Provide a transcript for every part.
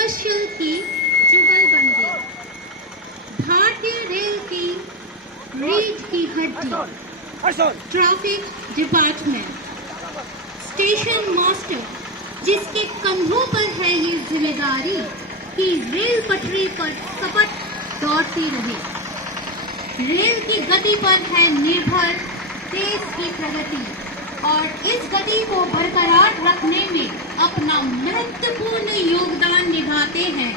Commercial की जुगलबंदी, भारतीय रेल की रीढ़ की हड्डी, ट्रैफिक डिपार्टमेंट, स्टेशन मास्टर जिसके कंधों पर है ये जिम्मेदारी कि रेल पटरी पर सपट दौड़ती रहे। रेल की गति पर है निर्भर देश की प्रगति और इस गति को बरकरार रखने में अपना महत्वपूर्ण योगदान निभाते हैं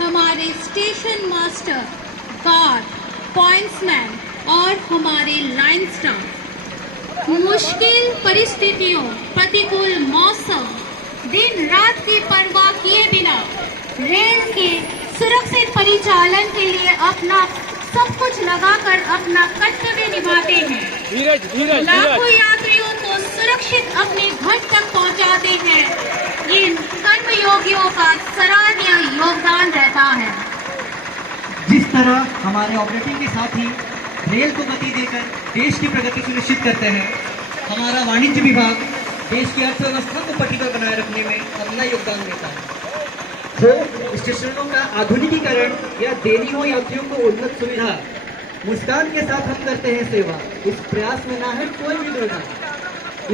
हमारे स्टेशन मास्टर, गार्ड, पॉइंट्समैन और हमारे लाइन स्टाफ। मुश्किल परिस्थितियों, प्रतिकूल मौसम, दिन रात की परवाह किए बिना रेल के सुरक्षित परिचालन के लिए अपना सब कुछ लगाकर अपना कर्तव्य निभाते हैं। लाखों यात्रियों को सुरक्षित अपने घर तक पहुंचाते हैं। इन कर्मयोगियों का सराहनीय योगदान रहता है। जिस तरह हमारे ऑपरेटिंग के साथ ही रेल को गति देकर देश की प्रगति सुनिश्चित करते हैं, हमारा वाणिज्य विभाग देश की अर्थव्यवस्था को पटरी पर बनाए रखने में अपना योगदान देता है। हो स्टेशनों का आधुनिकीकरण या देनी हो यात्रियों को उन्नत सुविधा, मुस्कान के साथ हम करते हैं सेवा। इस प्रयास में ना है कोई भी दुविधा।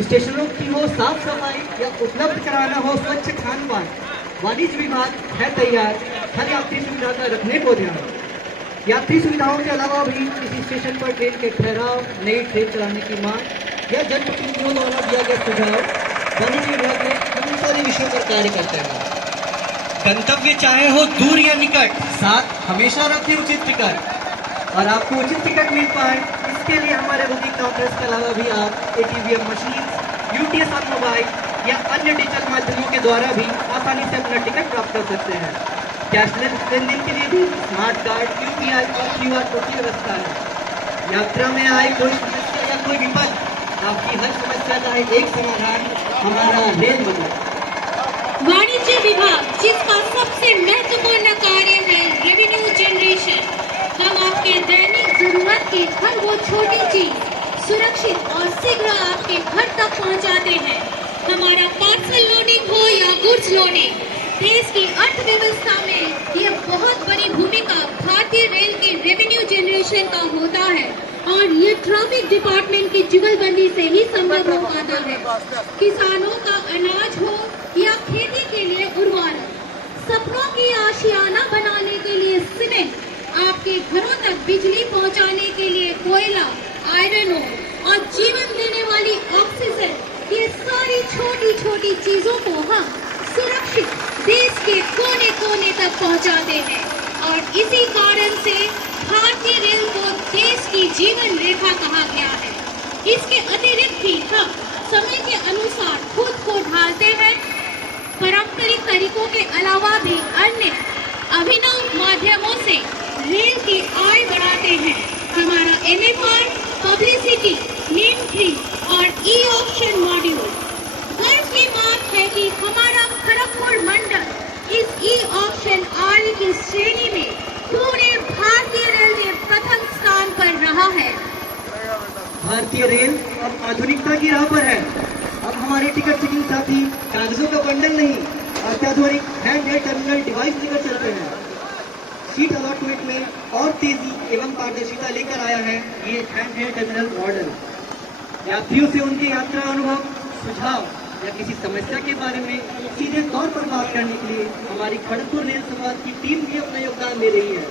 स्टेशनों की हो साफ सफाई या उपलब्ध कराना हो स्वच्छ खान पान, वाणिज्य विभाग है तैयार हर यात्री सुविधा का रखने को ध्यान। यात्री सुविधाओं के अलावा भी किसी स्टेशन पर ट्रेन के ठहराव, नई ट्रेन चलाने की मांग या जनप्रतिनिधियों द्वारा दिया गया सुझाव, वाणिज्य विभाग में इन सारे विषयों पर कार्य करते हैं। गंतव्य चाहे हो दूर या निकट, साथ हमेशा रखें उचित टिकट और आपको उचित टिकट मिल पाए इसके लिए हमारे बुकिंग काउंटर्स के अलावा भी आप ATVM machine, UTS on mobile या अन्य डिजिटल माध्यमों के द्वारा भी आसानी से अपना टिकट प्राप्त कर सकते हैं। कैशलेस लेनदेन के लिए भी स्मार्ट कार्ड, UPI और QR कोड की व्यवस्था है। यात्रा में आए कोई समस्या या कोई विपद, आपकी हर समस्या का एक समाधान हमारा रेल बजट। वाणिज्य विभाग जिसका सबसे महत्वपूर्ण कार्य है रेवेन्यू जनरेशन, हम आपके दैनिक जरूरत की हर वो छोटी चीज सुरक्षित और शीघ्र आपके घर तक पहुंचाते हैं। हमारा पार्सल लोडिंग हो या गुड्स लोडिंग, देश की अर्थव्यवस्था में यह बहुत बड़ी भूमिका भारतीय रेल के रेवेन्यू जनरेशन का होता है और ये ट्रैफिक डिपार्टमेंट की जुगलबंदी से ही संभव हो पाता है। किसानों का अनाज हो या खेती के लिए उर्वरक, सपनों की आशियाना बनाने के लिए सीमेंट, आपके घरों तक बिजली पहुंचाने के लिए कोयला, आयरन ओर और जीवन देने वाली ऑक्सीजन, ये सारी छोटी छोटी चीजों को हम सुरक्षित देश के कोने कोने तक पहुंचाते हैं और इसी कारण से भारतीय रेल को देश की जीवन रेखा कहा गया है। इसके अतिरिक्त भी हम समय के अनुसार खुद को ढालते हैं। पारंपरिक तरीकों के अलावा भी अन्य अभिनव माध्यमों से रेल की आय बढ़ाते हैं। हमारा MFR, पब्लिसिटी, नेम फ्री और ई-ऑक्शन मॉड्यूल। गर्व की बात है कि हमारा खड़गपुर मंडल इस ई-ऑक्शन आय की श्रेणी में पूरे भारतीय रेल में प्रथम स्थान पर रहा है। भारतीय रेल अब आधुनिकता की राह पर है। अब हमारे टिकट चेकिंग साथी कागजों का बंडल नहीं, अत्याधुनिक हैंड टर्मिनल डिवाइस लेकर चलते हैं। सीट अलॉटमेंट में और तेजी एवं पारदर्शिता लेकर आया है ये हैंड टर्मिनल मॉडल। यात्रियों से उनके यात्रा अनुभव, सुझाव या किसी समस्या के बारे में सीधे तौर पर बात करने के लिए हमारी खड़गपुर रेल संवाद की टीम भी अपना योगदान दे रही है।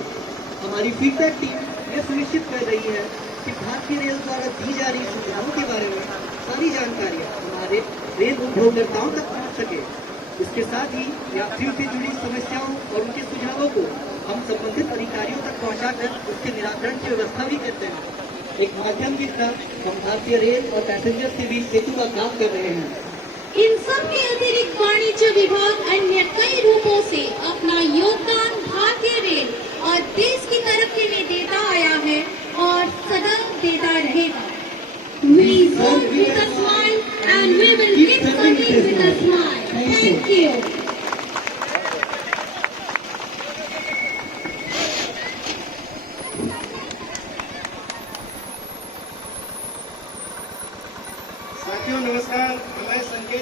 हमारी फीडबैक टीम यह सुनिश्चित कर रही है कि भारतीय रेल द्वारा दी जा रही सुविधाओं के बारे में सारी जानकारियाँ हमारे रेल उपभोक्ताओं तक पहुँच सके। इसके साथ ही यात्रियों से जुड़ी समस्याओं और उनके सुझावों को हम संबंधित अधिकारियों तक पहुँचाकर उसके निराकरण की व्यवस्था भी करते हैं। एक माध्यम की तरह हम भारतीय रेल और पैसेंजर के बीच सेतु का काम कर रहे हैं। इन सब के अतिरिक्त वाणिज्य विभाग अन्य कई रूपों से अपना योगदान भारतीय रेल और देश की तरक्की में देता आया है और सदा देता रहेगा। We serve with a smile and we will keep serving with a smile. Thank you.